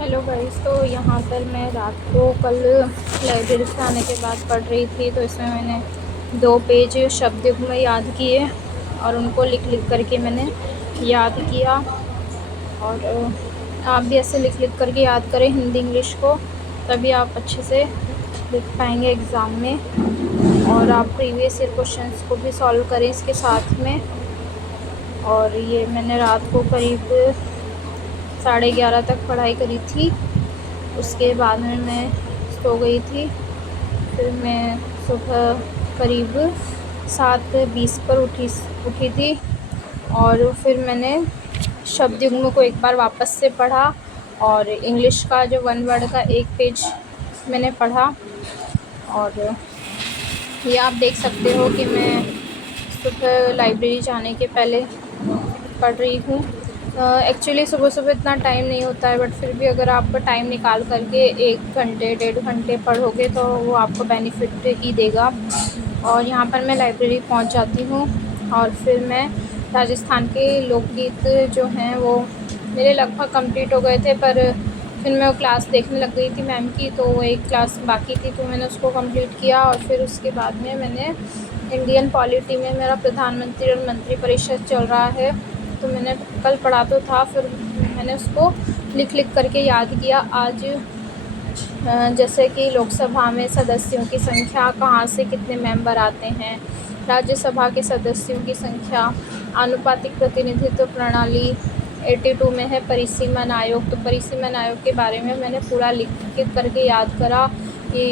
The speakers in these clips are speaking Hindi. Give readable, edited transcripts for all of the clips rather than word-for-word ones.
Hello guys. तो यहाँ पर मैं रात को कल लाइब्रेरी से आने के बाद पढ़ रही थी, तो इसमें मैंने 2 पेज शब्दयुग्म याद किए और उनको लिख लिख करके मैंने याद किया। और आप भी ऐसे लिख लिख करके याद करें हिंदी इंग्लिश को, तभी आप अच्छे से लिख पाएंगे एग्ज़ाम में। और आप प्रीवियस ईयर क्वेश्चंस को भी सॉल्व करें इसके साथ में। और ये मैंने रात को करीब 11:30 तक पढ़ाई करी थी। उसके बाद में मैं सो गई थी। फिर मैं सुबह करीब 7:20 पर उठी थी। और फिर मैंने शब्दयुग्म को एक बार वापस से पढ़ा और इंग्लिश का जो 1 वर्ड का 1 पेज मैंने पढ़ा। और ये आप देख सकते हो कि मैं सुबह लाइब्रेरी जाने के पहले पढ़ रही हूँ। एक्चुअली सुबह इतना टाइम नहीं होता है, बट फिर भी अगर आप टाइम निकाल करके 1 घंटे 1.5 घंटे पढ़ोगे तो वो आपको बेनिफिट ही देगा। और यहाँ पर मैं लाइब्रेरी पहुँच जाती हूँ और फिर मैं राजस्थान के लोकगीत जो हैं वो मेरे लगभग कंप्लीट हो गए थे, पर फिर मैं वो क्लास देखने लग गई थी मैम की, तो वो एक क्लास बाकी थी तो मैंने उसको कंप्लीट किया। और फिर उसके बाद में मैंने इंडियन पॉलिटी में मेरा प्रधानमंत्री और मंत्री परिषद चल रहा है, तो मैंने कल पढ़ा तो था, फिर मैंने उसको लिख लिख करके याद किया आज। जैसे कि लोकसभा में सदस्यों की संख्या, कहाँ से कितने मेंबर आते हैं, राज्यसभा के सदस्यों की संख्या, आनुपातिक प्रतिनिधित्व प्रणाली। 82 में है परिसीमन आयोग, तो परिसीमन आयोग के बारे में मैंने पूरा लिख के करके याद करा कि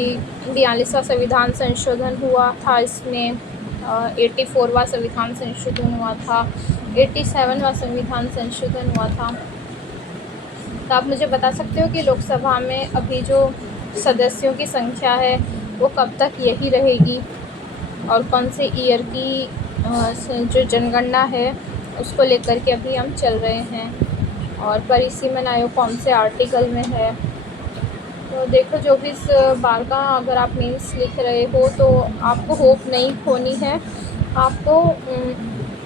42वां संविधान संशोधन हुआ था इसमें, 84वां संविधान संशोधन हुआ था, 87वां संविधान संशोधन हुआ था। तो आप मुझे बता सकते हो कि लोकसभा में अभी जो सदस्यों की संख्या है वो कब तक यही रहेगी, और कौन से ईयर की जो जनगणना है उसको लेकर के अभी हम चल रहे हैं, और परिसीमन आयोग कौन से आर्टिकल में है। तो देखो, जो भी इस बार का अगर आप मेंस लिख रहे हो तो आपको होप नहीं खोनी है। आपको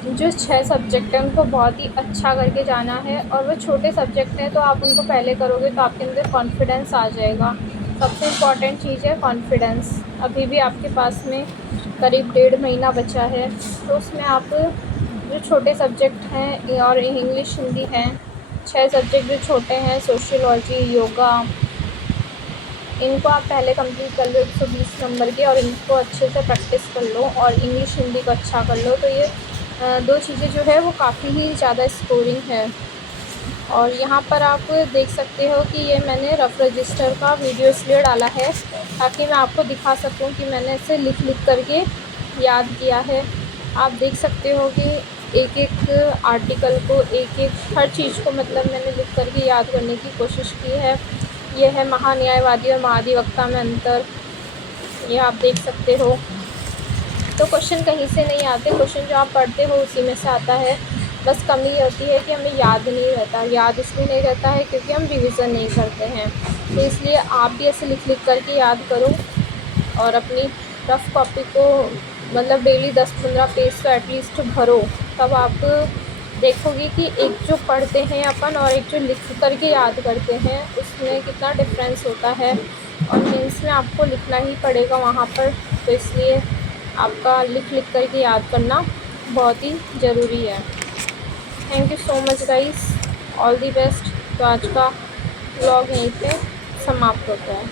जो 6 सब्जेक्ट हैं उनको बहुत ही अच्छा करके जाना है, और वो छोटे सब्जेक्ट हैं तो आप उनको पहले करोगे तो आपके अंदर कॉन्फिडेंस आ जाएगा। सबसे इम्पॉर्टेंट चीज़ है कॉन्फिडेंस। अभी भी आपके पास में करीब 1.5 महीना बचा है, तो उसमें आप जो छोटे सब्जेक्ट हैं और इंग्लिश हिंदी हैं, 6 सब्जेक्ट जो छोटे हैं, सोशियोलॉजी, योगा, इनको आप पहले कंप्लीट कर लो 120 नंबर के, और इनको अच्छे से प्रैक्टिस कर लो और इंग्लिश हिंदी को अच्छा कर लो। तो ये 2 चीज़ें जो है वो काफ़ी ही ज़्यादा स्कोरिंग है। और यहाँ पर आप देख सकते हो कि ये मैंने रफ़ रजिस्टर का वीडियो इसलिए डाला है ताकि मैं आपको दिखा सकूँ कि मैंने इसे लिख लिख करके याद किया है। आप देख सकते हो कि एक एक आर्टिकल को, एक एक हर चीज़ को मतलब मैंने लिख करके याद करने की कोशिश की है। यह है महान्यायवादी और महाधिवक्ता में अंतर, ये आप देख सकते हो। तो क्वेश्चन कहीं से नहीं आते, क्वेश्चन जो आप पढ़ते हो उसी में से आता है। बस कमी होती है कि हमें याद नहीं रहता। याद इसलिए नहीं रहता है क्योंकि हम रिवीज़न नहीं करते हैं। तो इसलिए आप भी ऐसे लिख लिख करके याद करो और अपनी रफ़ कॉपी को मतलब डेली 10-15 पेज तो एटलीस्ट भरो। तब आप देखोगे कि एक जो पढ़ते हैं अपन और एक जो लिख कर के याद करते हैं उसमें कितना डिफरेंस होता है। और मेंस में आपको लिखना ही पड़ेगा वहाँ पर, तो इसलिए आपका लिख लिख कर के याद करना बहुत ही ज़रूरी है। Thank you so much guys, all the best. तो आज का व्लॉग यहीं पे समाप्त होता है।